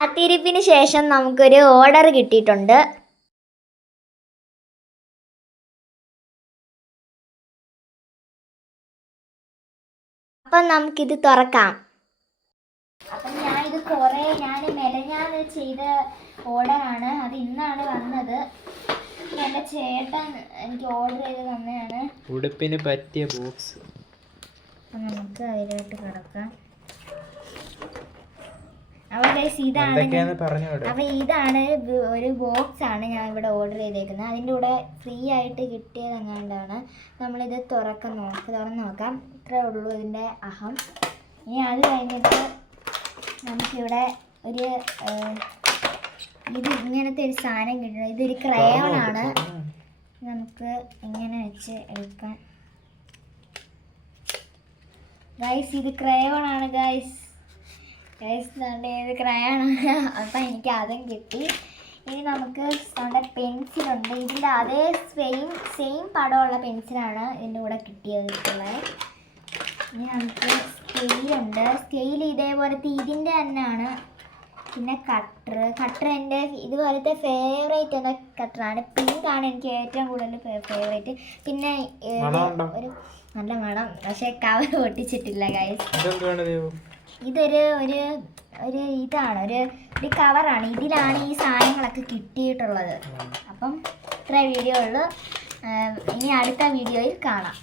കാത്തിരിപ്പിന് ശേഷം നമുക്കൊരു ഓർഡർ കിട്ടിയിട്ടുണ്ട്. അപ്പം നമുക്കിത് തുറക്കാം. അപ്പം ഞാൻ ഇത് കുറേ ഞാൻ മെലഞ്ഞാന്ന് ചെയ്ത ഓർഡറാണ് അത് ഇന്നാണ് വന്നത്. എന്റെ ചേട്ടൻ എനിക്ക് ഓർഡർ ചെയ്ത് തന്നെയാണ് ഉടുപ്പിന് പറ്റിയ ബോക്സ്. അപ്പം നമുക്ക് അതിലോട്ട് കിടക്കാം. ഇതാണ് അപ്പൊ ഇതാണ് ഒരു ബോക്സ് ആണ് ഞാൻ ഇവിടെ ഓർഡർ ചെയ്തേക്കുന്നത്. അതിന്റെ കൂടെ ഫ്രീ ആയിട്ട് കിട്ടിയത് എങ്ങാണ്ടാണ് നമ്മളിത് തുറക്കാൻ നോക്ക തുറന്ന് നോക്കാം. ഇത്രേ ഉള്ളൂ ഇതിന്റെ അഹം. ഇനി അത് കഴിഞ്ഞിട്ട് നമുക്കിവിടെ ഒരു ഇത് ഇങ്ങനത്തെ ഒരു സാധനം കിട്ടുന്നത് ഇതൊരു ക്രയോൺ ആണ്. നമുക്ക് ഇങ്ങനെ വെച്ച് എടുക്കാൻ ഗൈസ് ഇത് ക്രയോൺ ആണ് ഗൈസ് ആണ് അപ്പം എനിക്ക് അതും കിട്ടി. ഇനി നമുക്ക് നമ്മുടെ പെൻസിലുണ്ട്. ഇതിന്റെ അതേ സെയിം സെയിം പടമുള്ള പെൻസിലാണ് ഇതിന്റെ കൂടെ കിട്ടിയത് ഉള്ളത് ഇനി നമുക്ക് സ്കെയിലുണ്ട് സ്കെയിൽ ഇതേപോലത്തെ ഇതിന്റെ തന്നെയാണ്. പിന്നെ കട്ടർ കട്ടർ എന്റെ ഇതുപോലത്തെ ഫേവറേറ്റ് എന്ന കട്ടറാണ് പിങ്കാണ് ആണ് എനിക്ക് ഏറ്റവും കൂടുതൽ ഫേവറേറ്റ് പിന്നെ ഒരു നല്ല മണം. പക്ഷേ കവർ പൊട്ടിച്ചിട്ടില്ല ദേവു? ഇതൊരു ഒരു ഒരു ഇതാണ് ഒരു ഒരു കവറാണ് ഇതിലാണ് ഈ സാധനങ്ങളൊക്കെ കിട്ടിയിട്ടുള്ളത്. അപ്പം ഇത്ര വീഡിയോ ഉള്ളു. ഇനി അടുത്ത വീഡിയോയിൽ കാണാം.